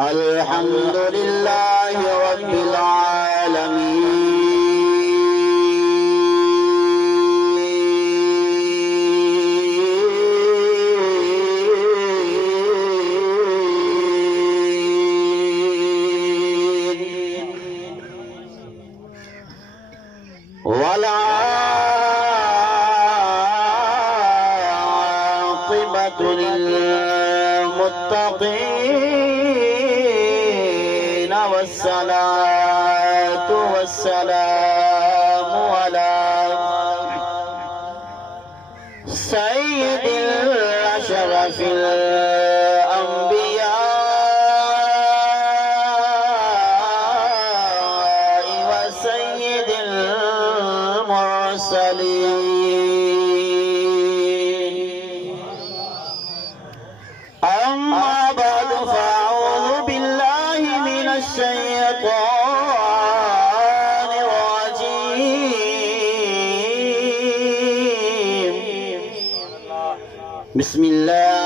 الحمد لله رب العالمين والعاقبة للمتقين والصلاة والسلام على سيد الأشرف الأنبياء وسيد المرسلين. أما بعد فأعوذ بالله من الشيطان الرجيم. بسم الله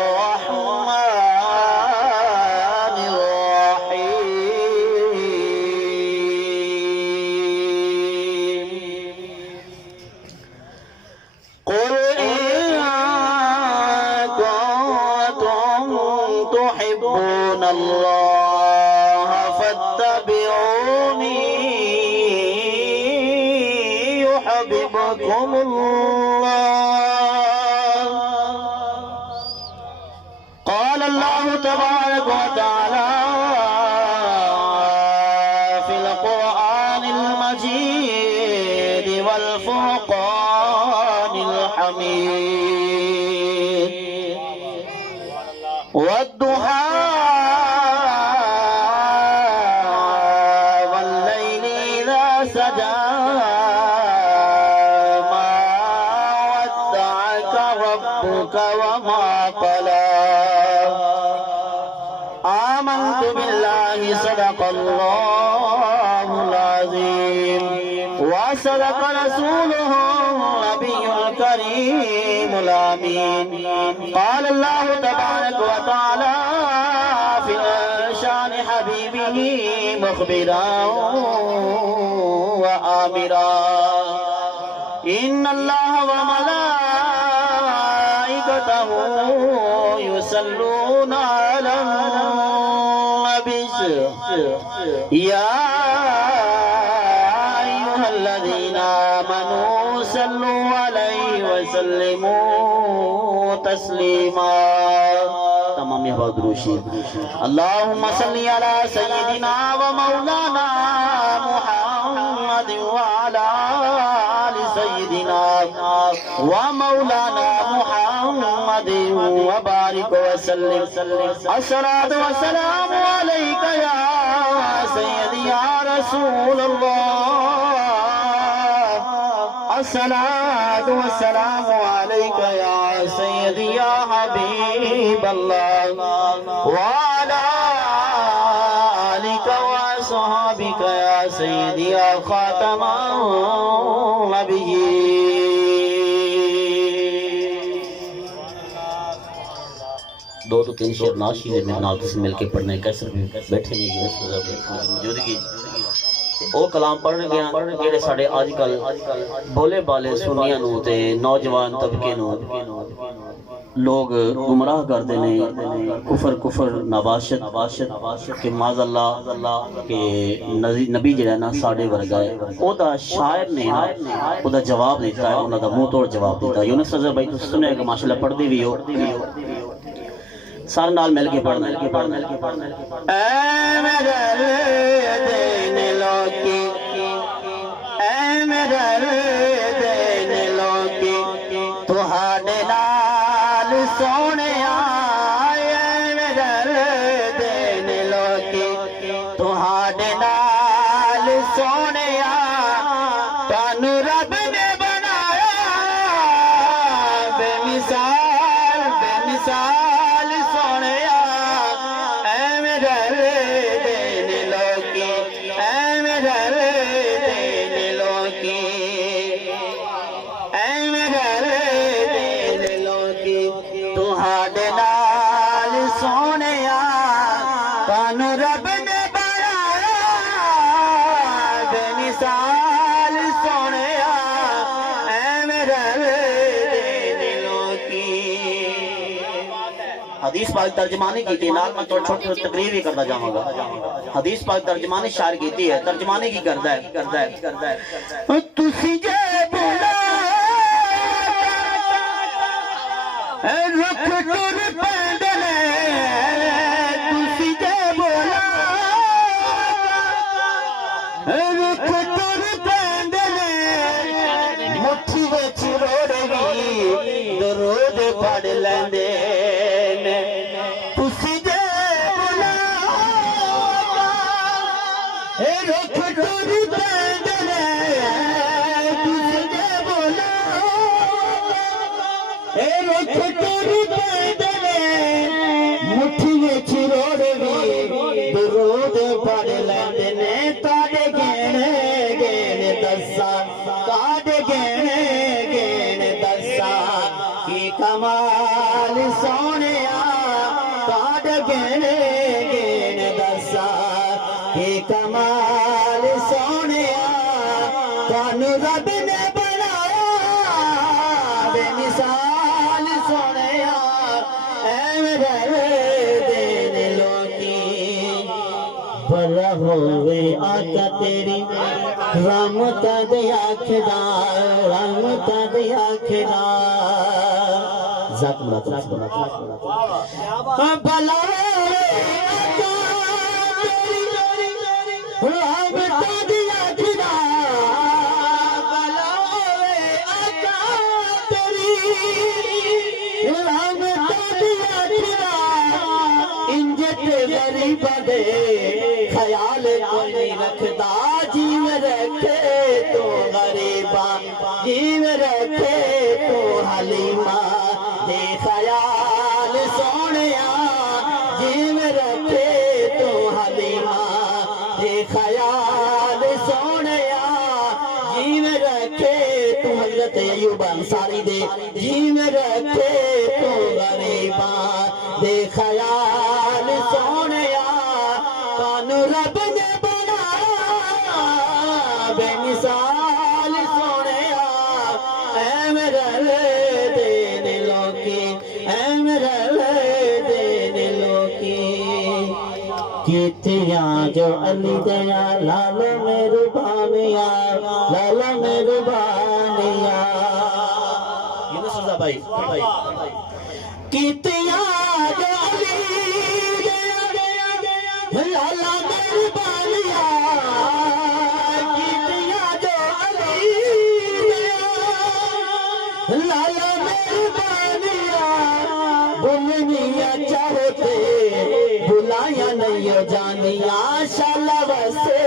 الرحمن الرحيم. قل إن كنتم تحبون الله فاتبعوني يحببكم الله. قال الله تبارك وتعالى في القرآن المجيد والفرقان الحميد والضحى والليل إذا سجى ما ودعك ربك وما قلى. آمنت بالله صدق الله العظيم وصدق رسوله النبي الكريم الأمين. قال الله تبارك وتعالى في شان حبيبه مخبرا وآمرا. إن الله وملائكته يصلون على النبي يا أيها الذين آمنوا صلوا عليه وسلموا تسليما. تمام احباب دروشی. اللهم صل على سيدنا ومولانا محمد وعلى آل سيدنا ومولانا محمد وبارك وسلم. الصلاة والسلام عليك يا سيدي يا رسول الله. الصلاة والسلام عليك يا سيدي يا حبيب الله وعلى آلك وصحابك يا سيدي يا خاتم النبيين. دو تین شعر ناشید میرے نال تسی مل کے پڑھنے کیسر بھی بیٹھے نہیں موجودگی او کلام پڑھ گیا جڑے ساڈے اج کل بولے بالے سنیاں نو تے نوجوان طبقے نو لوگ گمراہ کردے نے. کفر نباشت کہ معاذ اللہ کہ نبی جڑا نا ساڈے ورگا ہے. او دا شاعر نے او دا جواب دیتا ہے, انہاں دا منہ توڑ جواب دیتا ہے. یونس رضا بھائی تو سنے کہ ماشاءاللہ پڑھدے بھی ہو, سارے نال مل کے پڑھنا. اے میرے دین لوکی, اے میرے دین لوکی تہاڈے نال سونیا. اے میرے دین لوکی تہاڈے نال سونیا. تانوں رب نے بنایا بے مثال سونیا. اے میرے دین لوکی, اے میرے دین لوکی, اے میرے دین لوکی ਤੁਹਾਡੇ ਨਾਲ ਸੋਹਣਿਆ ਤੁਹਾਨੂੰ ਰੱਬ ਨੇ ਬਣਾਇਆ ਬੇਮਿਸਾਲ ਸੋਹਣਿਆ ਐਵੇਂ ਰਲਦੇ ਨੇ ਲੋਕੀ حدیث پاک ترجمانی کی تھی نال میں چھوٹی چھوٹی تقریر بھی کرتا جاؤں گا حدیث پاک ترجمانی شاعر کی تھی ہے ترجمانی کی کرتا ہے تسی جے بولا رکھ ٹر پیندلے تسی جے بولا رکھ ٹر پیندلے مٹھی وچ روڑ گئی درود پڑھ لیندے مٹھی وچ روڑ وی درود پڑھ لیندے نے تاڑے گہنے گہنے دساں تاڑے گہنے گہنے دساں کی کمال سونیا تاڑے گہنے گہنے دساں کی کمال سونیا تانوں رب نے بنایا بے مثال سونیا ایویں رہے لوکی بھلا ہوئے آقا تیری رحمت دیا کھدا رحمت دیا کھدا ذات مرات بھلا ہوئے آقا تیری رحمت دیا کھدا بھلا ہوئے آقا تیری رحمت دیا کھدا انجت غریب دے خیال کوئی نہیں رکھتا جیو رکھے تو غریبا جیو رکھے تو حلیمہ دے خیال سونیا جیو رکھے تو حلیمہ دے خیال سونیا جیو رکھے تو حضرت ایوب انصاری دے جیو رکھے تو غریبا دے خیال سونیا تانوں رب نے بنایا بے مثال سونیا ایویں رلدے نے لوکی ایویں رلدے نے لوکی کیتیاں جو علی دیا لال مہربانیا لال مہربانیا یونس رضا بھائی کیتیاں جو علی لالا مہربانیا کیتیاں جو علی لالا مہربانیا بلنیا چاہتے بلایا نہیں جانیا شالا ویسے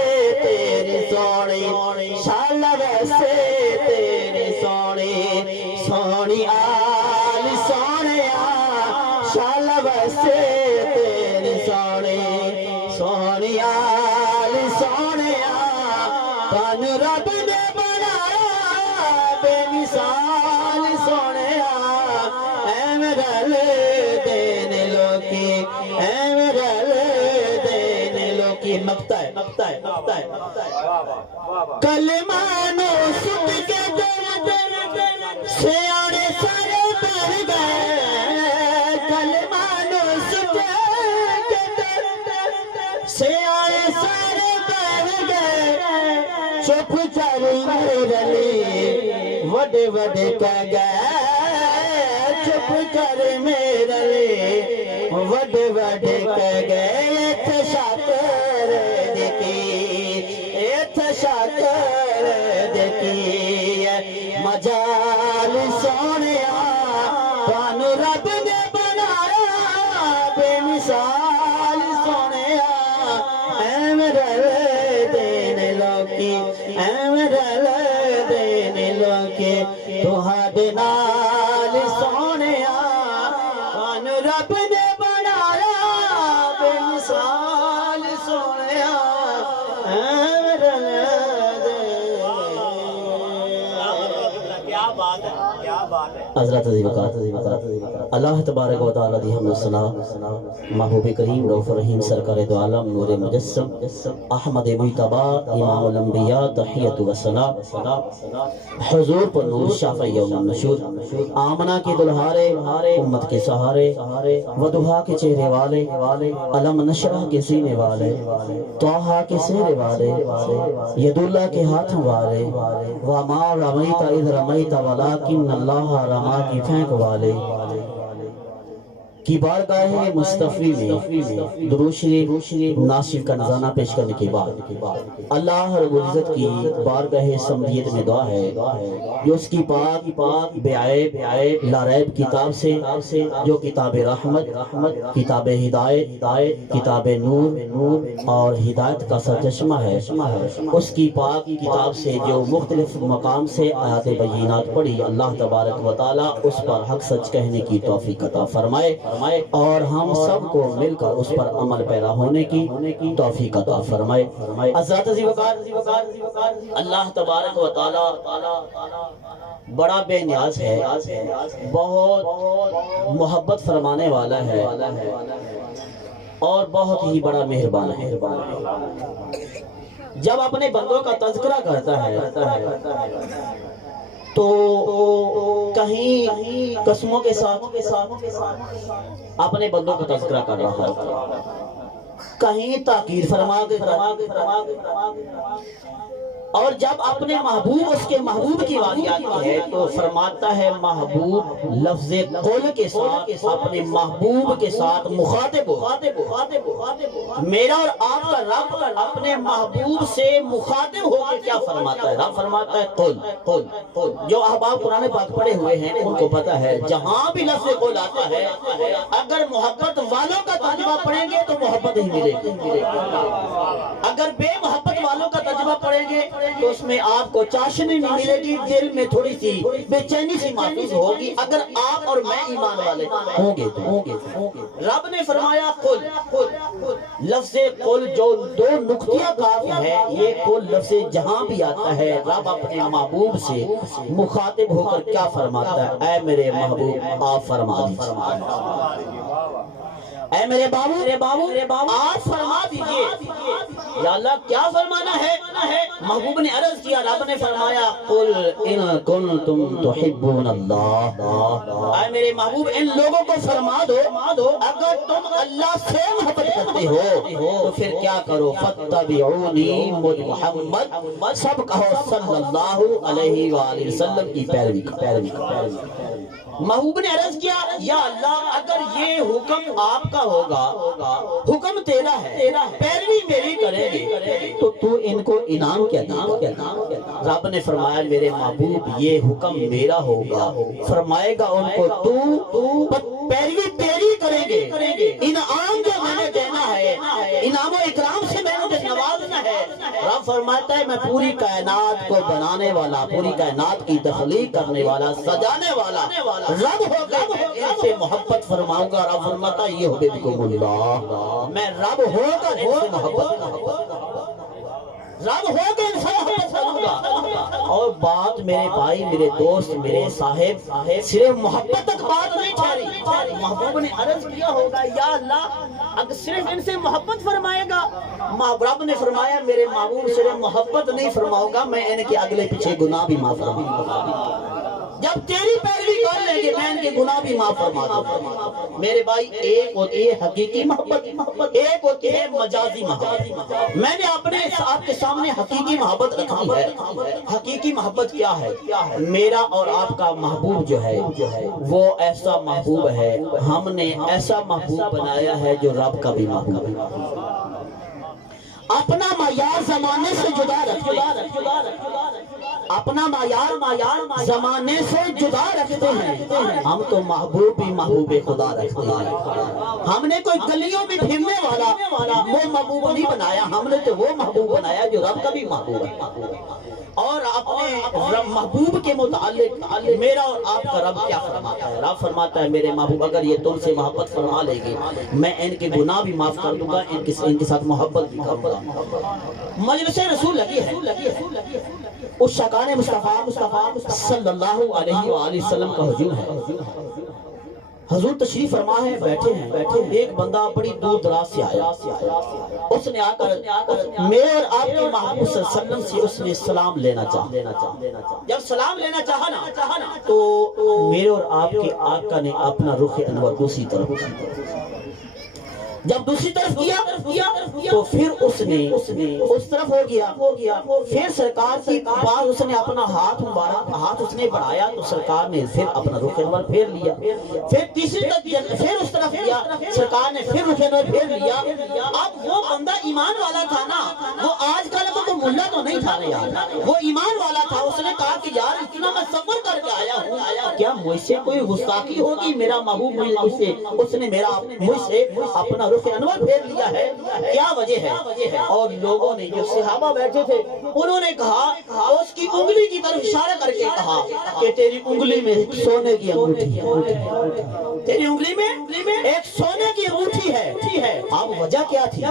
تیری سونی شالا ویسے تیری سونی سونی آل سونیا شالا ویسے تیری سونی سونی آل سونیا تانوں رب نے بنایا بے مثال سونیا ایویں رلدے نے لوکی ایویں رلدے نے لوکی مقطع ہے مقطع ہے مقطع ہے کلمہ نو سٹ کے سیانے سارے بڑھ گئے کلمہ نو سٹ سیانے سارے بڑھ گئے چپ چاری میرے لیے وڈے وڈے کہہ گئے چپ کر میرے لیے وڈے وڈے کہہ گئے ایتھ شاکر دیکھی ایتھ شاکر دیکھی مجال سونیا تانوں رب نے بنایا بے مثال سونیا ایویں رلدے نے لوکی ایویں رلدے نے لوکی تہاڈے نال سونیا تانوں رب نے بنایا بے مثال سونیا ایویں رلدے کیا بات ہے حضرت اللہ تبارک و تعالی دی حمد و ثنا محبوب کریم رؤوف الرحیم سرکار دو عالم نور مجسم احمد مجتبی امام الانبیاء تحیت و ثنا حضور پر نور شافع یوم النشور آمنہ کے دلہارے امت کے سہارے وضحا کے چہرے والے علم نشرح کے سینے والے طٰہٰ کے سہرے والے ید اللہ کے ہاتھوں والے وما رمیت اذ رمیت ولکن اللہ رما کی پھینک والے کی بارگاہ مصطفی میں درود شریف ناصف کا نذرانہ پیش کرنے کے بعد اللہ رب العزت کی بارگاہ سمدیت میں دعا ہے جو اس کی پاک بیعیب لاریب کتاب سے جو کتاب رحمت کتاب ہدایت کتاب نور اور ہدایت کا سرچشمہ ہے اس کی پاک کتاب سے جو مختلف مقام سے آیات بینات پڑھی اللہ تبارک و تعالی اس پر حق سچ کہنے کی توفیق عطا فرمائے اور ہم سب کو مل کر اس پر عمل پیرا ہونے کی توفیق عطا فرمائے۔ حضرت عزیز وقار اللہ تبارک و تعالی بڑا بے نیاز ہے، بہت محبت فرمانے والا ہے اور بہت ہی بڑا مہربان ہے۔ جب اپنے بندوں کا تذکرہ کرتا ہے تو کہیں قسموں کے ساتھ اپنے بندوں کا تذکرہ کر رہا ہے، کہیں تاکید فرما کے اور جب اپنے محبوب اس کے محبوب کی باری آتی ہے تو فرماتا ہے محبوب لفظ قل کے ساتھ اپنے محبوب کے ساتھ مخاطب ہو۔ میرا اور آپ کا رب اپنے محبوب سے مخاطب ہو کے کیا فرماتا ہے؟ رب فرماتا ہے قل۔ جو احباب قرآن پاک پڑھے ہوئے ہیں ان کو پتا ہے جہاں بھی لفظ قل آتا ہے اگر محبت والوں کا ترجمہ پڑھیں گے تو محبت ہی ملے گی، اگر بے محبت والوں کا ترجمہ پڑھیں گے تو اس میں آپ کو چاشنی نہیں ملے گی، دل میں تھوڑی سی بے چینی سی محسوس ہوگی۔ اگر آپ اور میں ایمان والے ہوں گے تو رب نے فرمایا قل، لفظ قل جو دو نقطیہ کاف ہے، یہ قل لفظ جہاں بھی آتا ہے رب اپنے محبوب سے مخاطب ہو کر کیا فرماتا ہے؟ اے میرے محبوب آپ فرما دیجئے، اے میرے بابو آپ فرما دیجئے۔ یا اللہ کیا فرمانا ہے؟ محبوب نے عرض کیا، رب نے فرمایا قل ان کنتم تحبون اللہ، اے میرے محبوب ان لوگوں کو فرما دو اگر تم اللہ سے محبت کرتے ہو تو پھر کیا کرو؟ فاتبعونی، مجھ محمد سب کہو صلی اللہ علیہ وآلہ وسلم کی پیروی کرو۔ محبوب نے عرض کیا یا اللہ اگر یہ حکم آپ کا ہوگا، حکم تیرا ہے، پیروی میری کریں گے تو تو ان کو انعام کیا دے گا؟ رب نے فرمایا میرے محبوب یہ حکم میرا ہوگا، فرمائے گا ان کو تو پیروی تیری کریں گے، انعام جو میں نے دینا ہے، انعام و اکرام سے میں نے نوازنا ہے۔ رب فرماتا ہے میں پوری کائنات کو بنانے والا، پوری کائنات کی تخلیق کرنے والا، سجانے والا رب ہوگا، ان سے محبت فرماؤں گا۔ رب فرماتا یہ ہو بکم اللہ، میں رب ہو کر ان سے محبت کروں گا۔ اور بات میرے بھائی، میرے دوست، میرے صاحب، صرف محبت تک بات نہیں ٹھہری۔ محبوب نے عرض کیا ہوگا یا اللہ اگر صرف ان سے محبت فرمائے گا، رب نے فرمایا میرے محبوب صرف محبت نہیں فرماؤں گا، میں ان کے اگلے پیچھے گناہ بھی معاف فرماؤں گا۔ جب تیری پیروی کر لیں گے میں ان کے گناہ بھی معاف فرما دوں گا۔ میرے بھائی ایک ہوتی ہے حقیقی محبت، ایک ہوتی ہے مجازی محبت۔ میں نے آپ کے سامنے حقیقی محبت رکھی ہے۔ حقیقی محبت کیا ہے؟ میرا اور آپ کا محبوب جو ہے وہ ایسا محبوب ہے، ہم نے ایسا محبوب بنایا ہے جو رب کا بھی محبوب ہے۔ اپنا معیار زمانے سے جدا رکھتے ہیں، اپنا معیار زمانے سے جدا رکھتے ہیں۔ ہم تو محبوب بھی محبوب خدا رکھتے ہیں۔ ہم نے کوئی گلیوں میں پھرنے والا وہ محبوب نہیں بنایا، ہم نے تو وہ محبوب بنایا جو رب کا بھی محبوب ہے۔ اور اپنے محبوب کے متعلق میرا اور آپ کا رب کیا فرماتا ہے؟ رب فرماتا ہے میرے محبوب اگر یہ تم سے محبت فرما لے گے میں ان کے گناہ بھی معاف کر دوں گا، ان کے ساتھ محبت بھی کروں گا۔ مجلس رسول لگی ہے، اس شاکان مصطفیٰ صلی اللہ علیہ وآلہ وسلم کا ہجوم ہے. حضور تشریف فرما ہے، بیٹھے ہیں. ایک بندہ بڑی دور دراز سے آیا. اس نے آ کر میرے اور آپ کے محبوب صلی اللہ علیہ وسلم سے اس نے سلام لینا چاہا. جب سلام لینا چاہا نا تو میرے اور آپ کے آقا نے اپنا رخ انور دوسری طرف، جب دوسری طرف کیا تو پھر اس نے اس طرف ہو گیا. پھر سرکار کی بعد اس نے اپنا ہاتھ مبارک ہاتھ اس نے بڑھایا تو سرکار نے پھر اپنا رخ انور پھیر لیا. پھر تیسری طرف پھر اس طرف کیا، سرکار نے پھر رخ انور پھیر لیا. اب وہ بندہ ایمان والا تھا نا، وہ آج کل تو ملا تو نہیں تھا نا یار، وہ ایمان والا تھا. اس نے کہا کہ یار اتنا میں صبر کر کے آیا ہوں، کیا مجھ سے کوئی گستاخی ہوگی؟ میرا محبوب اس نے میرا مجھ سے اپنا رخ انور پھیر لیا ہے، کیا وجہ ہے؟ اور لوگوں نے جو صحابہ بیٹھے تھے انہوں نے کہا، اس کی انگلی کی طرف اشارہ کر کے کہا کہ تیری انگلی میں سونے کی انگوٹھی ہے، تیری انگلی میں ایک سونے کی انگوٹھی ہے. اب وجہ کیا تھی؟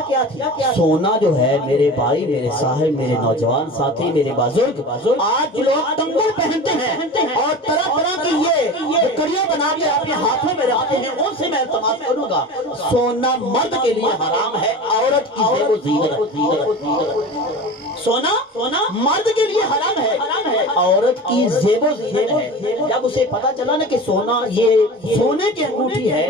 سونا جو ہے میرے بھائی، میرے صاحب، میرے نوجوان ساتھی، میرے بزرگ، آج لوگ تنگڑ پہنتے ہیں اور طرح طرح کی یہ کڑیاں بنا کے اپنے ہاتھوں میں رکھتے ہیں. ان سے میں التماس کروں گا، سونا مرد کے لیے حرام ہے، عورت کی زیب و زینت. سونا مرد کے لیے حرام ہے، عورت کی زیب و زینت ہے. جب اسے پتا چلا نا کہ سونا یہ سونے کی انگوٹھی ہے،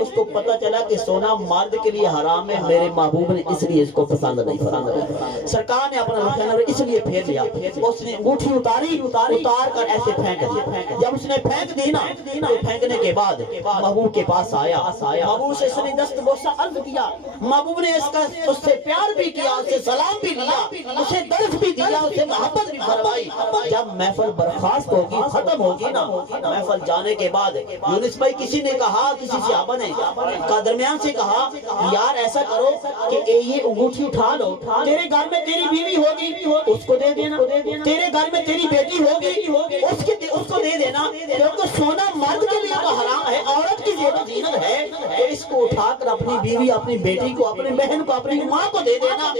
اس کو پتا چلا کہ سونا مرد کے لیے حرام ہے. میرے محبوب نے اس لیے اس کو پسند نہیں فرمایا. سرکار نے اپنا رخ انور اس لیے پھیر لیا. اس نے انگوٹھی اتار کر ایسے پھینک دی. جب اس نے پھینک دی نا تو پھینکنے کے بعد محبوب کے پاس آیا. محبوب سے اس نے دست بوسہ عرض کیا. محبوب نے اس سے پیار بھی کیا، اس سے سلام بھی لیا، اسے درس بھی دیا، اسے محبت بھی فرمائی. جب محفل برخاست ہوگی، ختم ہوگی نا، محفل جانے کے بعد یونس بھائی کسی نے کہا، کسی صحابہ نے کا درمیان سے کہا، یار ایسا کرو کہ یہ انگوٹھی اٹھا لو، تیرے گھر میں تیری بیوی ہوگی اس کو دے دینا، تیرے گھر میں تیری بیٹی ہوگی اس کو دے دینا، کیونکہ سونا مرد کے لیے تو حرام ہے، عورت کی زیب و زینت ہے. تو اس کو اٹھا کر اپنی بیوی، اپنی بیٹی کو، اپنی بہن کو، اپنی ماں کو دے دینا.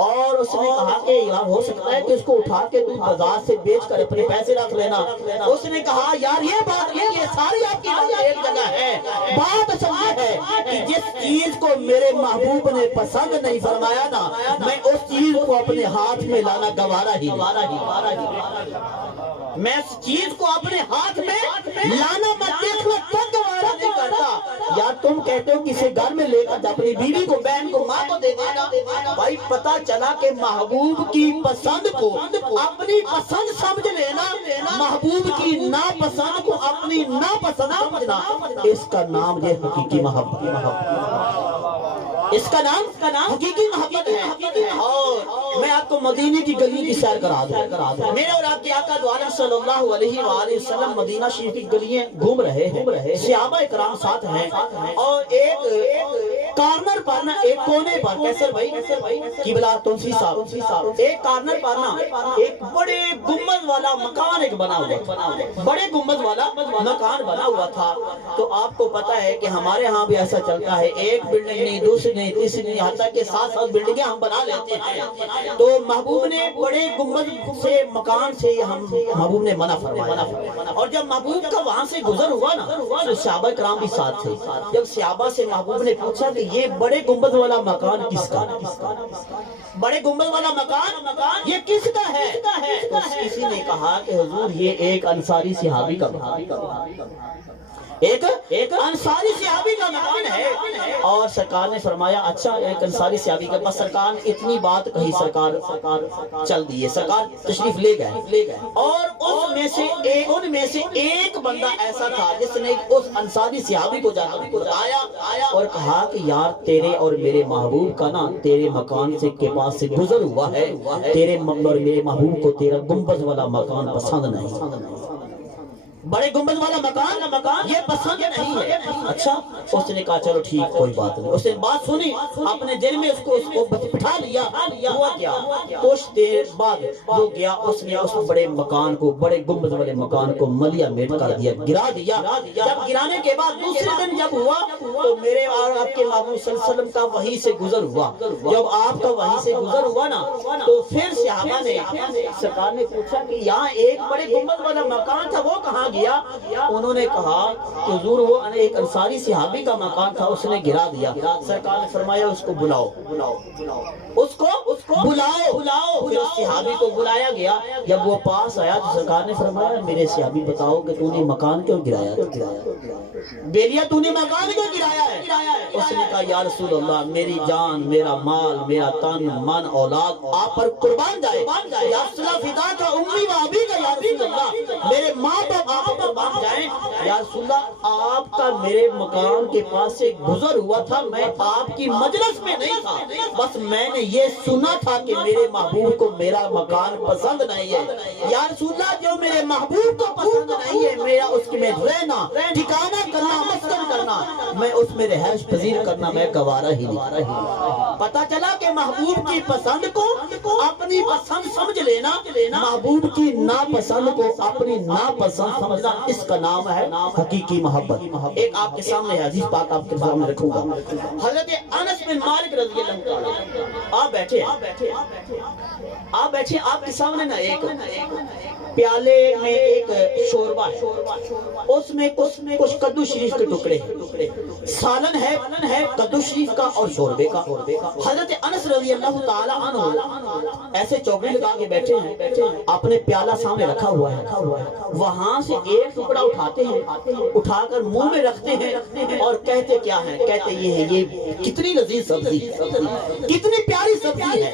اور اس نے کہا کہ یار ہو سکتا ہے کہ اس کو اٹھا کے تو بازار سے بیچ کر اپنے پیسے رکھ لینا. اس نے کہا یار یہ بات نہیں، یہ ساری آپ کی بات ایک جگہ ہے. بات سمجھے ہے کہ جس چیز کو میرے محبوب نے پسند نہیں فرمایا نا، میں اس چیز کو اپنے ہاتھ میں لانا گوارا ہی. میں اس چیز کو اپنے ہاتھ میں لانا مت دیکھنا تک گوارا نہیں کرتا. یا تم کہتے ہو کسی گھر میں لے کر اپنی بیوی کو، بہن کو، ماں کو دے دینا. بھائی پتا چلا کہ محبوب کی پسند کو اپنی پسند سمجھ لینا، محبوب کی ناپسند کو اپنی ناپسند سمجھنا، اس کا نام یہ حقیقی محبت، اس کا نام حقیقی محبت ہے. اور میں آپ کو مدینے کی گلی کی سیر کرا دوں. میرے اور آپ کے آقا دو عالم صلی اللہ علیہ وآلہ وسلم مدینہ شریف کی گلیاں گھوم رہے ہیں، صحابہ اکرام ساتھ ہیں، اور ایک کارنر پر نا، ایک کونے پر، کیسر بھائی قبلہ تنسی صاحب، ایک کارنر پر نا ایک بڑے گنبد والا مکان ایک بنا ہوا تھا، بڑے گنبد والا مکان بنا ہوا تھا. تو آپ کو پتا ہے کہ ہمارے ہاں بھی ایسا چلتا ہے، ایک بلڈنگ نہیں، دوسری نہیں، تیسری نہیں، حتیٰ کہ 7 بلڈنگیں ہم بنا لیتے ہیں. تو محبوب نے بڑے گنبد سے مکان سے محبوب نے منع فرمایا. اور جب محبوب کا وہاں سے گزر ہوا نا تو صحابہ کرام بھی ساتھ تھے. جب صحابہ سے محبوب نے پوچھا کہ یہ بڑے گنبد والا مکان کس کا، بڑے گنبد والا مکان یہ کس کا ہے؟ تو کسی نے کہا کہ حضور یہ ایک انصاری صحابی کا ایک انصاری صحابی کا مکان ہے. اور سرکار نے فرمایا اچھا ایک انصاری صحابی کا. بس سرکار نے اتنی بات کہی، سرکار چل دیے، سرکار تشریف لے گئے. اور ان میں سے ایک بندہ ایسا تھا جس نے اس انصاری صحابی کو جانا بتایا اور کہا کہ یار تیرے اور میرے محبوب کا نا تیرے مکان سے کے پاس سے گزر ہوا ہے، تیرے اور میرے محبوب کو تیرا گنبد والا مکان پسند نہیں. بڑے گنبد والا مکان یہ پسند نہیں ہے۔ اچھا، اس نے کہا چلو ٹھیک کوئی بات نہیں۔ اس نے بات سنی، اپنے دل میں اس کو بٹھا لیا۔ ہوا کیا، کچھ دیر بعد وہ گیا، اس نے اس بڑے مکان کو، بڑے گنبد والے مکان کو ملیا میٹ کر دیا، گرا دیا۔ جب گرانے کے بعد دوسرے دن جب ہوا تو میرے اور آپ کے محبوب صلی اللہ علیہ وسلم کا وحی سے گزر ہوا۔ جب آپ کا وحی سے گزر ہوا نا تو پھر صحابہ نے، سرکار نے پوچھا کہ یہاں ایک بڑے گنبد والا مکان تھا وہ کہاں گیا؟ انہوں نے کہا کہ حضور وہ ایک انصاری صحابی کا مکان تھا، اس نے گرا دیا۔ سرکار نے فرمایا اس کو بلاؤ، اس کو بلاؤ۔ پھر اس صحابی کو بلایا گیا۔ جب وہ پاس آیا تو سرکار نے فرمایا میرے صحابی بتاؤ کہ تو نے مکان کیوں گرایا؟ بیلیا تو نے مکان کیوں گرایا ہے؟ اس نے کہا یا رسول اللہ میری جان، میرا مال، میرا تن من اولاد آپ پر قربان جائے، یا رسول اللہ فدا کا امی و ابی کا، یا رسول اللہ میرے ماں باپ آپ پر قربان جائیں۔ یا رسول اللہ آپ کا میرے مکان کے پاس سے گزر ہوا تھا، میں آپ کی مجلس میں نہیں تھا، بس میں نے یہ سنا تھا کہ میرے محبوب کو میرا مکان پسند نہیں ہے۔ یا رسول اللہ جو میرے محبوب کو پسند نہیں ہے میرا اس میں رہنا، ٹھکانہ کرنا، مسکن کرنا، میں اس میں رہائش پذیر کرنا میں گوارا ہی نہیں۔ پتہ چلا کہ محبوب کی پسند کو اپنی پسند سمجھ لینا، محبوب کی ناپسند کو اپنی ناپسند سمجھنا، اس کا نام ہے حقیقی محبت۔ ایک آپ کے سامنے حدیث پاک آپ کے سامنے رکھوں گا۔ حضرت انس بن مالک رضی اللہ تعالیٰ آپ بیٹھے آپ کے سامنے نا ایک پیالے میں ایک شوربہ ہے، اس میں کچھ کدو شریف کے ٹکڑے ہیں، سالن ہے کدو شریف کا اور شوربے کا۔ حضرت انس رضی اللہ تعالی عنہ ایسے چوکڑی لگا کے بیٹھے ہیں، اپنے پیالہ سامنے رکھا ہوا ہے، وہاں سے ایک ٹکڑا اٹھاتے ہیں، اٹھا کر منہ میں رکھتے ہیں اور کہتے کیا ہیں؟ کہتے یہ ہے یہ کتنی لذیذ سبزی، کتنی پیاری سبزی ہے،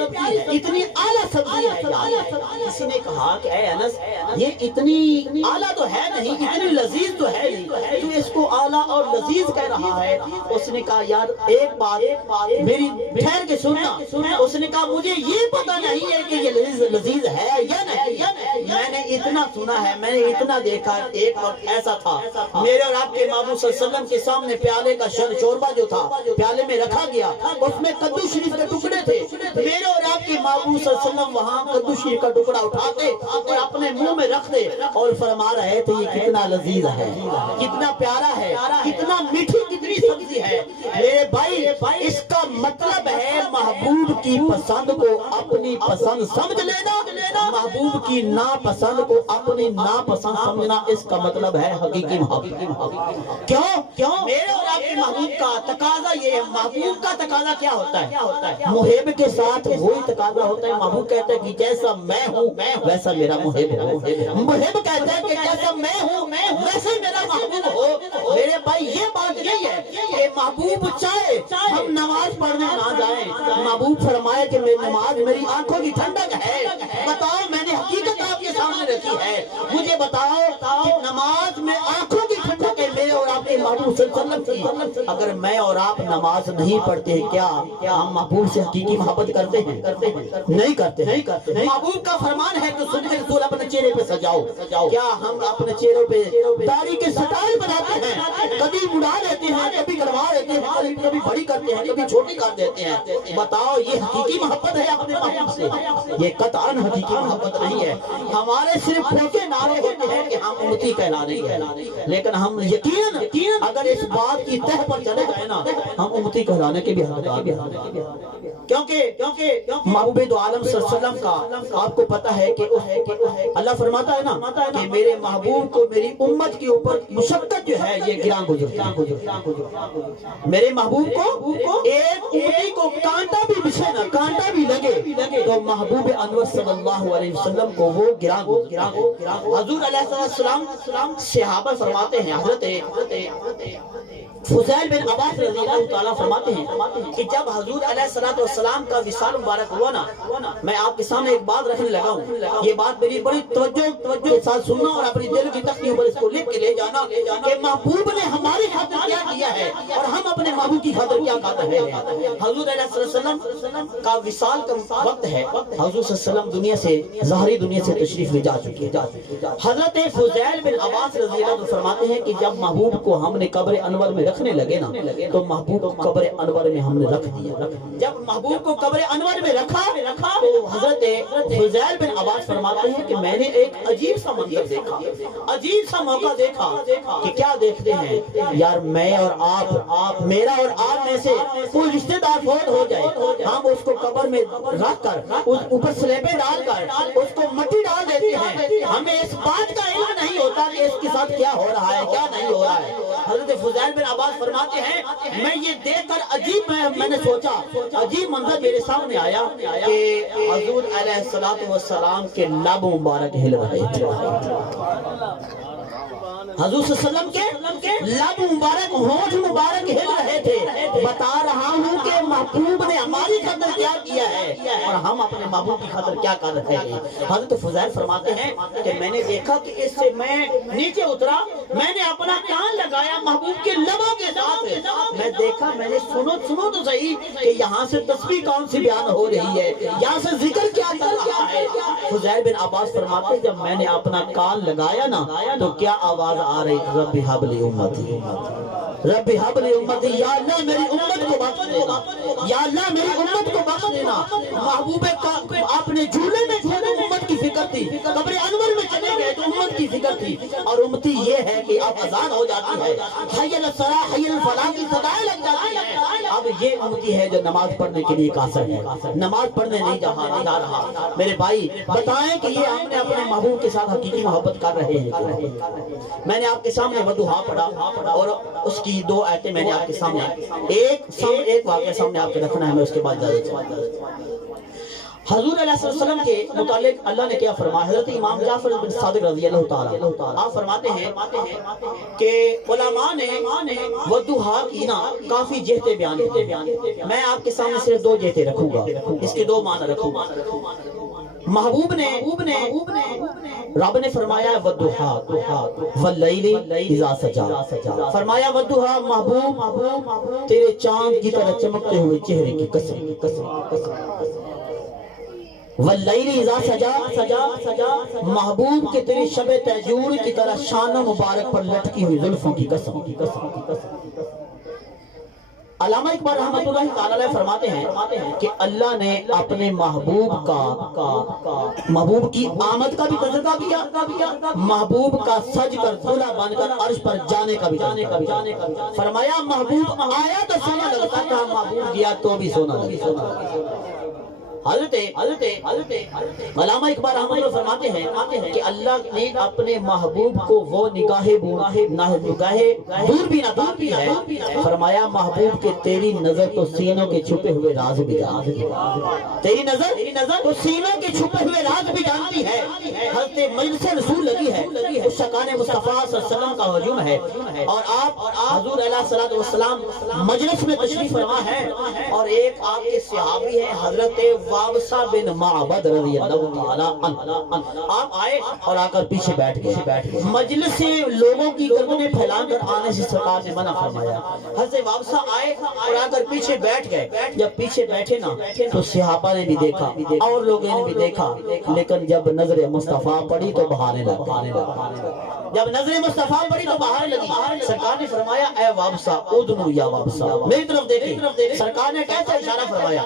اتنی اعلیٰ سبزی ہے۔ کسی نے کہا کہ اے انس یہ اتنی اعلیٰ تو ہے نہیں، اتنی لذیذ تو ہے نہیں، تو اس کو اعلیٰ اور لذیذ کہہ رہا ہے۔ اس نے کہا یار ایک بات میری ٹھہر کے سننا۔ اس نے کہا مجھے یہ پتہ نہیں ہے کہ یہ لذیذ ہے یا نہیں، میں نے اتنا سنا ہے، میں نے اتنا دیکھا۔ ایک وقت ایسا تھا میرے اور آپ کے محبوب صلی اللہ علیہ وسلم کے سامنے پیالے کا شوربہ جو تھا پیالے میں رکھا گیا، اس میں کدو شریف کے ٹکڑے تھے، میرے اور آپ کے محبوب صلی اللہ علیہ وسلم وہاں کدو شریف کا ٹکڑا اٹھاتے اور اپنے منہ میں رکھ دے اور فرما رہے تھے یہ کتنا لذیذ ہے، کتنا پیارا ہے، کتنا میٹھی کتنی سبزی ہے۔ میرے بھائی اس کا مطلب ہے محبوب کی پسند کو اپنی پسند سمجھ لینا، محبوب کی ناپسند کو اپنی ناپسند سمجھنا، اس کا مطلب ہے حقیقی محبت۔ کیوں؟ میرے اور آپ کے محبوب کا تقاضا یہ ہے۔ محبوب کا تقاضا کیا ہوتا ہے؟ محب کے ساتھ وہی تقاضا ہوتا ہے، محبوب کہتا ہے کہ جیسا میں ہوں ویسا میرا محب ہو، محب کہتا ہے کہ جیسا میں ہوں ویسا میرا محبوب ہو۔ میرے بھائی یہ بات نہیں ہے کہ محبوب چاہے ہم نماز پڑھنے نہ جائیں، محبوب فرمائے کہ میری نماز میری آنکھوں کی ٹھنڈک ہے۔ بتاؤ میں نے حقیقت آپ کے سامنے رکھی ہے، مجھے بتاؤ کہ نماز میں آنکھوں کی ٹھنڈک ہے میرے اور آپ کے محبوب صلی اللہ علیہ وسلم کی۔ اگر میں اور آپ نماز نہیں پڑھتے ہیں کیا ہم محبوب سے حقیقی محبت کرتے ہیں؟ نہیں کرتے۔ محبوب کا فرمان ہے کہ سنت رسول اپنے چہرے پہ سجاؤ، کیا ہم اپنے چہروں پہ داڑھی کے سٹائل بناتے ہیں؟ کبھی مڑا لیتے ہیں، کبھی کروا لیتے ہیں، کبھی بڑی کرتے ہیں، کبھی چھوٹی کر دیتے ہیں۔ بتاؤ یہ حقیقی محبت ہے اپنے محبوب سے؟ یہ قطعاً حقیقی محبت نہیں ہے۔ ہمارے صرف پھونکے نعرے ہوتے ہیں کہ ہم امتی کہلانے کے، لیکن ہم یقین اگر اس بات کی تہ پر چلے گئے نا ہم امتی کہلانے کے بھی حقدار ہیں۔ کیونکہ محبوب دو عالم صلی اللہ علیہ وسلم کا آپ کو پتہ ہے کہ اللہ فرماتا ہے نا کہ میرے محبوب کو میری امت کے اوپر مشقت جو ہے یہ گراں گزرتی۔ میرے محبوب کو ایک امتی کو کانٹا بھی بچھے نا، کانٹا بھی لگے تو محبوب انور صلی اللہ علیہ وسلم کو وہ گراں حضور علیہ السلام صحابہ فرماتے ہیں، حضرت فضیل بن عباس رضی اللہ تعالیٰ فرماتے ہیں کہ جب حضور علیہ السلام کا وصال مبارک ہوا نا، میں آپ کے سامنے ایک بات رکھنے لگا ہوں، یہ بات میری بڑی توجہ کے ساتھ سننا اور اپنی دل کی تختی پر اس کو لکھ کے لے جانا کہ محبوب نے ہماری خاطر کیا کیا ہے اور ہم اپنے محبوب کی خاطر کیا کر رہے ہیں۔ حضور علیہ السلام کا وصال کا وقت ہے، حضور صلی اللہ علیہ وسلم دنیا سے ظاہری دنیا سے تشریف لے جا چکے۔ حضرت فضیل بن عباس رضی اللہ عنہ فرماتے ہیں کہ جب محبوب کو ہم نے قبر انور میں رکھنے لگے نا تو محبوب کو قبر انور میں ہم نے رکھ دیا۔ جب محبوب کو قبر انور میں رکھا تو حضرت فضیل بن عباس فرماتے ہیں کہ میں نے ایک عجیب سا منظر دیکھا، عجیب سا موقع دیکھا کہ کیا دیکھتے ہیں یار، میں اور آپ، میرا اور آپ میں سے کوئی رشتہ دار فوت ہو جائے، ہم اس کو قبر میں رکھ کر اوپر سلیبیں ڈال کر اس کو مٹی ڈال دیتے ہیں، ہمیں اس بات کا علم نہیں ہوتا کہ اس کے ساتھ کیا ہو رہا ہے کیا نہیں ہو رہا ہے۔ حضرت فضیل بن عباس فرماتے ہیں میں یہ دیکھ کر عجیب میں نے سوچا، عجیب منظر میرے سامنے آیا کہ حضور علیہ السلام کے لب مبارک ہل رہے تھے، حضور صلی اللہ علیہ وسلم کے لب مبارک، ہونٹ مبارک ہل رہے تھے۔ بتا رہا ہوں کہ محبوب نے ہماری خاطر کیا کیا ہے اور ہم اپنے محبوب کی خاطر کیا کر رہے ہیں۔ حضرت فضیل فرماتے ہیں کہ میں نے دیکھا کہ اس سے میں نیچے اترا، میں نے اپنا کان لگایا محبوب کے لبوں کے ساتھ، میں دیکھا، میں نے سنو تو صحیح کہ یہاں سے تسبیح کون سی بیان ہو رہی ہے، یہاں سے ذکر کیا چل رہا ہے۔ فضیل بن عباس فرماتے ہیں جب میں نے اپنا کان لگایا نا تو کیا آواز آ رہی، رب ہب لی امتی، رب ہب لی امتی، یا اللہ میری امت کو بخش دینا، یا اللہ میری امت کو بخش دینا۔ محبوب کا اپنے جھولے میں تھے تو امت کی فکر تھی، قبر انور میں چلے گئے تو امت کی فکر تھی، اور امتی یہ ہے کہ اب اذان ہو جاتی ہے، حی علی الصلاۃ حی علی الفلاح کی صدائیں لگ جاتی ہیں، اب یہ امتی ہے جو نماز پڑھنے کے لیے قاصر ہے، نماز پڑھنے نہیں جا رہا۔ میرے بھائی بتائیں کہ یہ ہم نے اپنے محبوب کے ساتھ حقیقی محبت کر رہے ہیں۔ میں نے آپ کے سامنے وضحا پڑھا اور اس کی دو آیتیں میں نے آپ کے سامنے ایک واقعہ سامنے آپ کے رکھنا ہے، میں اس کے بعد حضور علیہ السلام کے متعلق اللہ نے کیا فرمایا۔ حضرت امام جعفر بن صادق رضی اللہ تعالیٰ آپ فرماتے ہیں کہ علماء نے وضحا کی نا کافی جہتیں بیان کی، میں آپ کے سامنے صرف دو جہتیں رکھوں گا، اس کے دو معنی رکھوں گا۔ محبوب نے رب نے فرمایا وضحا واللیل اذا سجا، فرمایا وضحا محبوب تیرے چاند کی طرح چمکتے ہوئے چہرے کی قسم، واللیل اذا سجا محبوب کے تیری شب تہجد کی طرح شان مبارک پر لٹکی ہوئی زلفوں کی قسم۔ علامہ اقبال رحمۃ اللہ تعالی علیہ فرماتے ہیں کہ اللہ نے اپنے محبوب کی آمد کا بھی تذکرہ کیا، محبوب کا سج کر دلہا بن کر عرش پر جانے کا بھی فرمایا، محبوب آیا تو سونا لگتا تھا، محبوب گیا تو بھی سونا لگتا۔ حضرت علامہ اقبال رحمۃ اللہ فرماتے ہیں کہ اللہ نے اپنے محبوب کو وہ نگاہ دور بھی نہ کی ہے، فرمایا محبوب کے تیری نظر تو سینوں کے چھپے ہوئے راز بھی جانتی ہے، تیری نظر تو سینوں کے چھپے ہوئے راز بھی جانتی ہے۔ حضرت مجلس رسول لگی ہے، اس شکان مصطفیٰ صلی اللہ علیہ وسلم کا ہجوم ہے، اور آپ حضور علیہ السلام مجلس میں تشریف فرما ہے، اور ایک آپ کے صحابی ہیں حضرت وابسہ بن معبد رضی اللہ تعالیٰ عنہ، آپ آئے اور آ کر پیچھے بیٹھ گئے، مجلس سے لوگوں کی گردنیں پھیلا کر آنے سے سرکار نے منع فرمایا۔ حضرت وابسہ آئے اور آ کر پیچھے بیٹھ گئے، جب پیچھے بیٹھے نا تو صحابہ نے بھی دیکھا اور لوگوں نے بھی دیکھا، لیکن جب نظر مصطفیٰ پڑی تو بہانے لگا، جب نظر مصطفیٰ پڑی تو بہانے لگی۔ سرکار نے فرمایا اے وابسہ ادنو یا وابسہ، میری طرف دیکھیں، سرکار نے کیسا اشارہ فرمایا،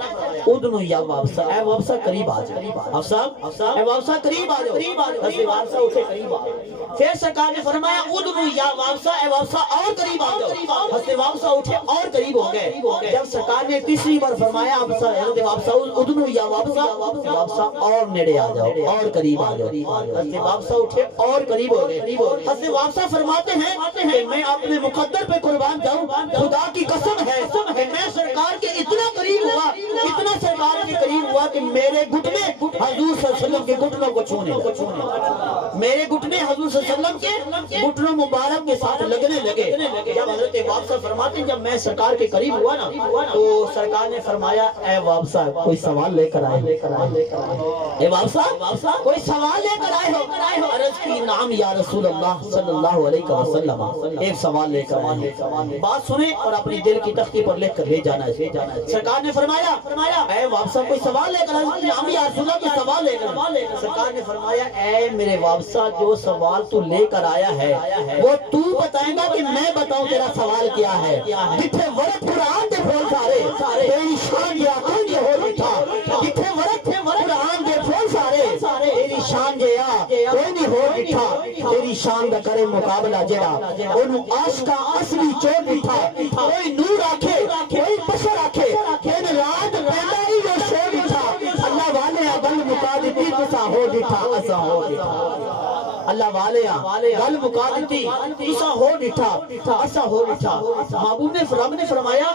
ادنو یا وابسہ، اے وابسہ قریب آ جاؤ، اے وابسہ قریب آ جاؤ، حضرت وابسہ اسے قریب آ گئے، پھر سرکار نے فرمایا ادنو یا وابسہ، اے وابسہ اور قریب آ جاؤ، حضرت وابسہ اٹھے اور قریب ہو گئے، جب سرکار نے تیسری بار فرمایا حضرت وابسہ ادنو یا وابسہ، وابسہ اور نیڑے آ جاؤ اور قریب آ جاؤ، حضرت وابسہ اٹھے اور قریب ہو گئے۔ حضرت وابسہ فرماتے ہیں کہ میں اپنے مقدر پہ قربان جاؤں، خدا کی قسم ہے کہ میں سرکار کے اتنا قریب ہوا، اتنا سرکار کے قریب ہوا کہ میرے گھٹنے حضور حضور صلی اللہ علیہ وسلم کے گھٹنوں کو چھونے، میرے گھٹنے حضور صلی اللہ علیہ وسلم کے گھٹنوں مبارک کے ساتھ لگنے لگے۔ جب حضرت وابسہ فرماتے ہیں جب میں سرکار کے قریب ہوا نا تو سرکار نے فرمایا اے وابسہ کوئی سوال لے کر آئے، اے وابسہ کوئی سوال لے کر آئے ہو؟ عرض کی نعم یا رسول اللہ صلی اللہ علیہ وسلم، ایک سوال لے کر آئے، بات سنیں اور اپنی دل کی تختی پر لکھ کر لے جانا ہے۔ سرکار نے فرمایا اے وابسہ کوئی سوال لے کر آئے؟ نعم یا رسول اللہ کوئی سوال لے کر۔ سرکار نے فرمایا اے میرے وابسہ جو سوال تو لے کر آیا ہے وہ تو بتائیں گا کہ میں بتاؤں تیرا سوال کیا ہے؟ جتھے ورد قرآن دے پھول سارے تیری شان یا کون یہ ہو لٹھا، جتھے ورد قرآن دے پھول سارے تیری شان یا کوئی نہیں ہو لٹھا، تیری شان دا کرے مقابلہ جڑا انہوں عاشقہ اصلی چوٹ لٹھا، کوئی نور آکھے کوئی بشر آکھے دن رات پیدا ہی وہ شو لٹھا، اللہ والے گل مکا دیتی تسا ہو لٹھا اسا ہو لٹھا، اللہ والے گل مکا دیتی تسا ہو لٹھا اسا ہو لٹھا۔ محبوب نے رب نے فرمایا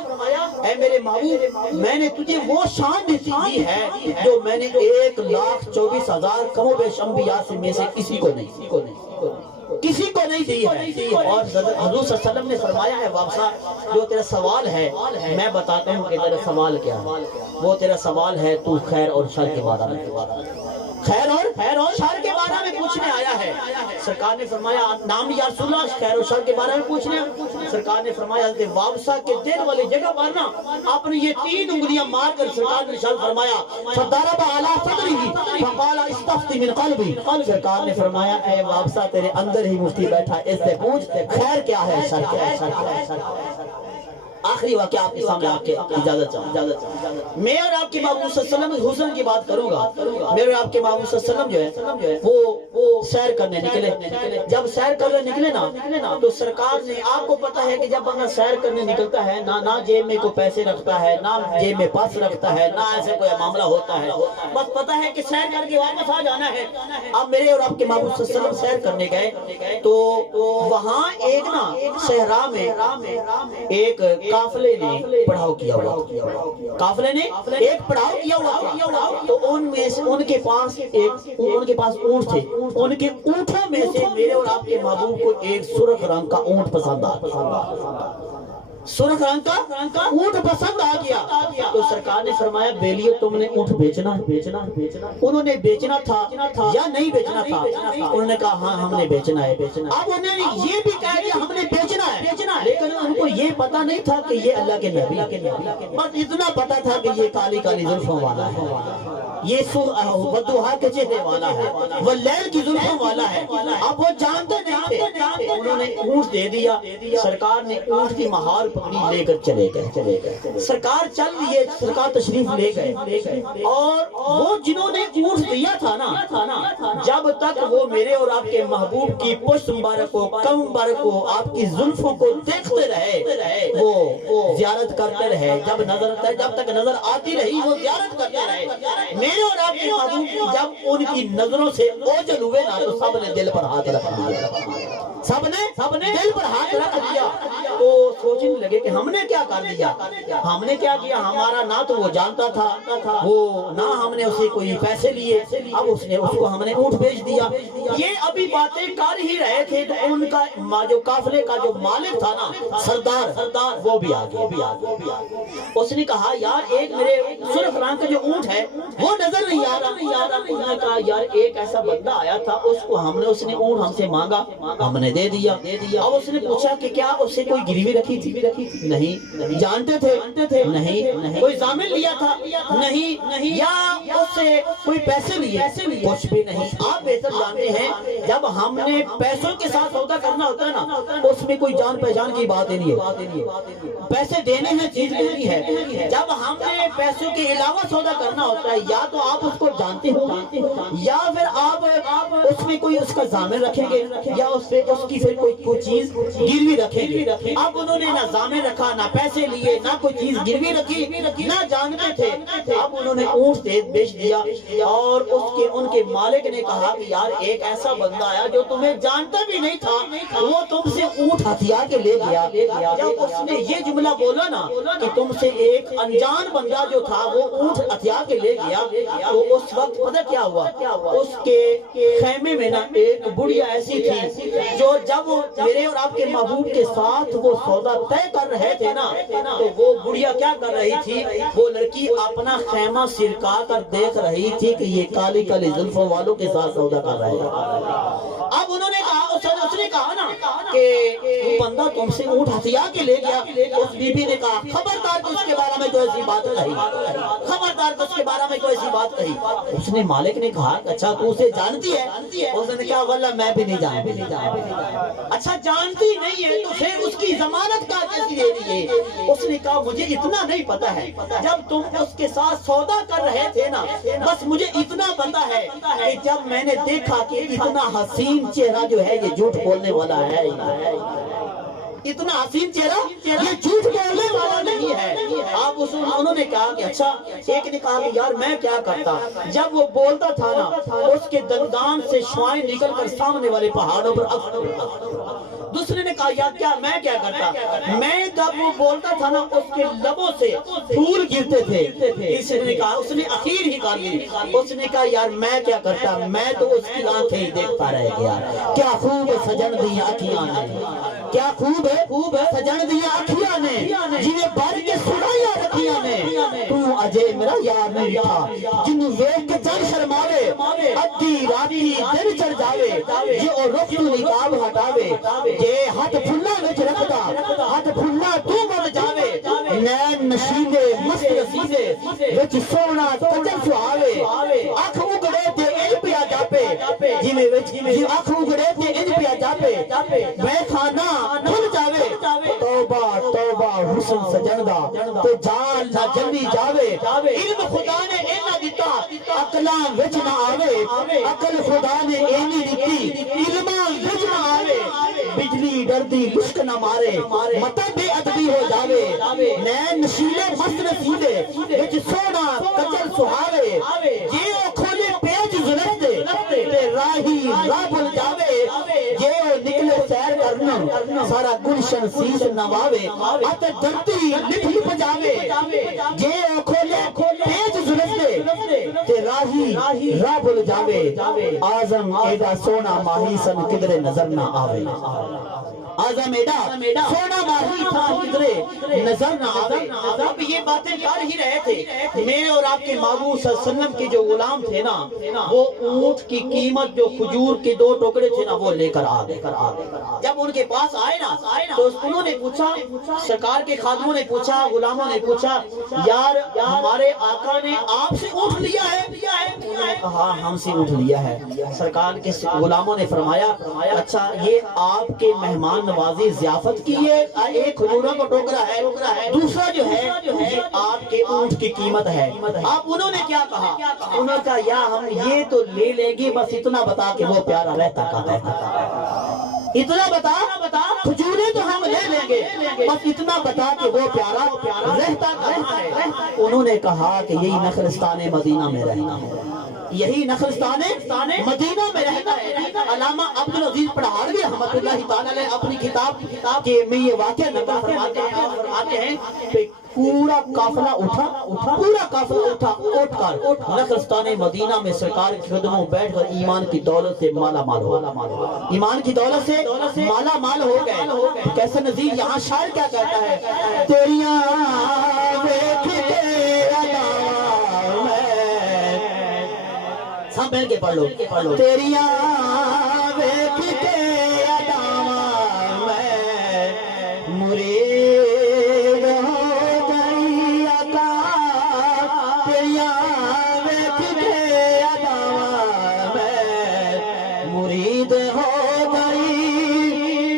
اے میرے محبوب میں نے تجھے وہ شان دی ہے جو میں نے 1,24,000 کم و بیش انبیاء سے میں سے کسی کو نہیں دی ہے۔ اور حضور صلی اللہ علیہ وسلم نے فرمایا ہے وابسہ جو تیرا سوال ہے میں بتاتا ہوں کہ تیرا سوال کیا ہے۔ وہ تیرا سوال ہے تو خیر اور شر کے بارے میں، خیر اور شر کے بارے میں پوچھنے آیا ہے۔ سرکار نے فرمایا نام یا رسول اللہ خیر اور شر کے بارے میں پوچھنے۔ سرکار نے فرمایا حضرت وابسہ کے دل والی جگہ پر نا اپنی یہ 3 انگلیاں مار کر سرکار نے ارشاد فرمایا فضرب علی صدرہ فقال استفتی من قلبی۔ سرکار نے فرمایا اے وابسہ تیرے اندر ہی مفتی بیٹھا، اس سے پوچھ خیر کیا ہے شر کیا ہے۔ آخری واقعہ آپ کے سامنے آپ کے اجازت چاہوں، میں اور آپ کے محبوب صلی اللہ علیہ وسلم حسن کی بات کروں گا۔ میرے اور آپ کے محبوب صلی اللہ علیہ وسلم جو ہے وہ سیر کرنے نکلے۔ جب سیر کرنے نکلے نا تو سرکار نے آپ کو پتا ہے کہ جب بندہ سیر کرنے نکلتا ہے نہ جیب میں کوئی پیسے رکھتا ہے، نہ جیب میں پاس رکھتا ہے، نہ ایسے کوئی معاملہ ہوتا ہے، بس پتا ہے کہ سیر کر کے واپس آ جانا ہے۔ اب میرے اور آپ کے محبوب صلی اللہ علیہ وسلم سیر کرنے گئے تو وہاں ایک نا صحرا میں ایک قافلے نے پڑھاؤ کیا ہوا، قافلے نے ایک پڑھاؤ کیا ہوا تو ان کے پاس اونٹ تھے، ان کے اونٹوں میں سے میرے اور آپ کے محبوب کو ایک سرخ رنگ کا اونٹ پسند آیا، سرخ رنگ کا اونٹ پسند آ گیا تو سرکار نے فرمایا بیلیو تم نے اونٹ بیچنا انہوں نے بیچنا تھا یا نہیں بیچنا تھا؟ انہوں نے کہا ہاں ہم نے بیچنا ہے۔ اب انہوں نے یہ بھی کہا کہ ہم نے بیچنا ہے، لیکن ان کو یہ پتا نہیں تھا کہ یہ اللہ کے نبی، بس اتنا پتا تھا کہ یہ کالی کالی زلفوں والا ہے، یہ بدوہا کے چہرے والا ہے، وہ لیل کی زلفوں والا ہے۔ اب وہ جانتے نہیں تھے، انہوں نے اونٹ دے دیا، سرکار نے اونٹ کی مہار پکڑی لے کر چلے گئے، سرکار چل دیے، سرکار تشریف لے گئے اور وہ جنہوں نے اونٹ دیا تھا نا جب تک وہ میرے اور آپ کے محبوب کی پشت مبارک کو کم مبارک کو آپ کی زلفوں کو دیکھتے رہے وہ زیارت کرتے رہے، جب تک نظر آتی رہی وہ زیارت کرتے رہے۔ میرے اور آپ کے محبوب جب ان کی نظروں سے اوجھل ہوئے نا تو سب نے دل پر ہاتھ رکھ دیا، سب نے دل پر ہاتھ رکھ دیا تو سوچنے لگے کہ ہم نے کیا کر دیا، ہم نے کیا کیا، ہمارا نہ تو وہ جانتا تھا وہ نہ ہم نے اسے کوئی پیسے لیے، اب اس کو ہم نے اونٹ بیچ دیا۔ یہ ابھی باتیں کر ہی رہے تھے تو ان کا جو قافلے کا جو مالک تھا نا سردار وہ بھی آ گیا، اس نے کہا یار ایک میرے سرخ رنگ کا جو اونٹ ہے وہ نظر نہیں آ رہا۔ انہوں نے کہا یار ایک ایسا بندہ آیا تھا اس نے اونٹ ہم سے مانگا، ہم نے دے دیا۔ اب اس نے پوچھا کہ کیا اس سے کوئی گروی رکھی تھی؟ نہیں۔ جانتے تھے؟ نہیں۔ کوئی ضامن لیا تھا؟ نہیں۔ یا اس سے کوئی پیسے لیے؟ کچھ بھی نہیں۔ آپ بہتر جانتے ہیں جب ہم نے پیسوں کے ساتھ سودا کرنا ہوتا ہے نا اس میں کوئی جان پہچان کی بات ہی نہیں ہے، پیسے دینے ہیں چیز لینی ہے۔ جب ہم نے پیسوں کے علاوہ سودا کرنا ہوتا ہے یا تو آپ اس کو جانتے ہوں یا پھر آپ اس میں کوئی اس کا ضامن رکھیں گے یا اس کی پھر کوئی چیز گروی رکھیں گے. اب انہوں نے نہ زامن رکھا، نہ پیسے لیے، نہ کوئی چیز گروی رکھی، نہ جانتے تھے. اب انہوں نے اونٹ بیچ دیا اور ان کے مالک نے کہا کہ یار ایک ایسا بندہ آیا جو تمہیں جانتا بھی نہیں تھا، وہ تم سے اونٹ ہتھیا کے لے گیا. جب اس نے یہ جملہ بولا نا کہ تم سے ایک انجان بندہ جو تھا وہ اونٹ ہتھیا کے لے گیا، تو اس وقت پتہ کیا ہوا؟ اس کے خیمے میں نا ایک بڑھیا ایسی تھی جو جب میرے اور آپ کے محبوب کے ساتھ وہ سودا طے کر رہے تھے نا، تو وہ بڑھیا کیا کر رہی تھی؟ وہ لڑکی اپنا خیمہ سرکا کر دیکھ رہی تھی کہ یہ کالی کالی زلفوں والوں کے ساتھ سودا کر رہے ہیں. اب انہوں نے کہا، اس نے کہا نا کہ بندہ تم سے اونٹ ہتھیا کے لے گیا. اس بی بی نے کہا خبردار کہ اس کے بارے میں کوئی ایسی بات کہی، خبردار کہ اس کے بارے میں کوئی ایسی بات کہی. اس نے مالک نے کہا اچھا تو اسے جانتی ہے؟ اس نے کہا واللہ میں بھی نہیں جانتی. اچھا جانتی نہیں ہے تو پھر اس کی ضمانت کا کیسی دے رہی ہے؟ اس نے کہا مجھے اتنا نہیں پتا ہے، جب تم اس کے ساتھ سودا کر رہے تھے نا بس مجھے اتنا پتا ہے کہ جب میں نے دیکھا کہ اتنا حسین چہرہ جو ہے یہ جھوٹ بولنے والا ہے، اتنا حسین چہرہ یہ جھوٹ بولنے والا نہیں ہے. آپ انہوں نے کہا کہ اچھا. ایک نے کہا کہ یار میں کیا کرتا؟ جب وہ بولتا تھا نا اس کے دندان سے شوائیں نکل کر سامنے والے پہاڑوں پر. دوسرے نے کہا یار کیا میں کیا کرتا؟ میں جب وہ بولتا تھا نا اس کے لبوں سے پھول گرتے تھے. اس نے کہا، اس نے اخیر ہی کہا لی. اس نے کہا یار میں کیا کرتا؟ میں تو اس کی آنکھیں ہی دیکھتا رہ گیا. کیا خوب سجن دی آنکھیاں نے، کیا خوب سجن دیا آنکھیاں نے، جنہیں بھر کے سنایا رکھیاں نے. تو اجے میرا یار نہیں تھا جنہوں ویک کے چل شرماوے، ادھی راتی دن چڑھ جاوے، یہ اور رخ تو نقاب ہٹاوے، یہ ہاتھ پھلا وچ رکھدا ہاتھ پھلا تو مر جاوے. نین نشینے مست رسیدے وچ سونا کجر سہاوے، اکھ اگڑے تے انج پیا جاپے، جویں وچ اکھ اگڑے تے انج پیا جاپے، میں کھانا کھل جاوے. توبہ توبہ حسن سجن دا تے جان نہ جلی جاوے. علم خدا نے اینا دیتا عقلاں وچ نہ آوے، عقل خدا نے اینی دیتی علماں وچ نہ آوے. بجلی ڈردی لشک نہ مارے، متا بے ادبی ہو جاوے. نین نشیلے مست رسیدے وچ سونا کچل سہاوے، جے او کھولے پیج زلف دے تے راہی راہ بھل جاوے. جے او نکلے سیر کرنا سارا گلشن سیس نواوے، آتے دھرتی لپ لپ جاوے. جے او کھولے پیج زلف دے تے راہی راہ بھل جاوے. آزم ایڈا سونا ماہی سن کدرے نظر نہ آوے. آزم ایڈا سونا ماہی تھا کدرے نظر نہ آوے. اب یہ باتیں کر ہی رہے تھے، میرے اور آپ کے محبوب صلی اللہ علیہ وسلم کے جو غلام تھے نا وہ اونٹ کی قیمت جو کھجور کے 2 ٹکڑے تھے نا وہ لے کر آ گئے. جب ان کے پاس آئے نا تو انہوں نے پوچھا، سرکار کے خادموں نے پوچھا، غلاموں نے پوچھا یار ہمارے آقا نے آپ سے اونٹ لیا ہے؟ انہوں نے کہا ہم سے اونٹ لیا ہے. سرکار کے غلاموں نے فرمایا اچھا یہ آپ کے مہمان نوازی ضیافت کی ہے، ایک کھجوروں کا ٹوکرا ہے، دوسرا جو ہے یہ آپ کے اونٹ کی قیمت ہے. اب انہوں نے کیا کہا؟ انہوں نے کہا یا ہم یہ تو لے لیں گے، بس اتنا بتا کہ وہ پیارا رہتا کہاں ہے. اتنا بتا کھجوریں تو ہم لے لیں گے، بس اتنا بتا کہ وہ پیارا رہتا کہاں ہے. انہوں نے کہا کہ یہی نخلستان مدینہ میں رہنا ہے، یہی نخلستان مدینہ میں رہتا ہے. علامہ عبدالعزیز پڑھاڑوی رحمۃ اللہ تعالی علیہ اپنی کتاب کے میں یہ واقعہ نقل فرماتے ہیں کہ پورا قافلہ اٹھا اٹھ کر نخلستان مدینہ میں سرکار کی خدموں بیٹھ کر ایمان کی دولت سے مالا مال ہو، ایمان کی دولت سے مالا مال ہو گئے. کیسے نظیر یہاں شاعر کیا کہتا ہے؟ تیریاں ویکھ کے سب مل کے پڑھ لو. تیریاں ویکھ کے اداواں میں مرید ہو گئی عطا. تیریاں ویکھ کے اداواں میں مرید ہو گئی.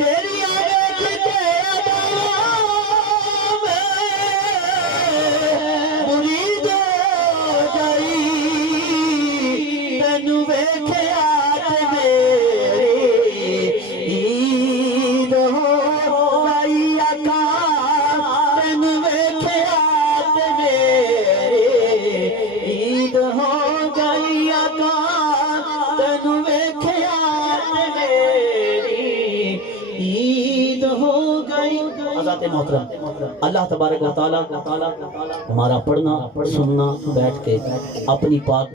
تیریاں ویکھ کے اداواں میں مرید ہو گئی. تینو ویکھیا تے نو ویکھیا میری عید ہو گئی. حضرات محترم، اللہ تبارک و تعالی ہمارا پڑھنا سننا بیٹھ کے اپنی پاک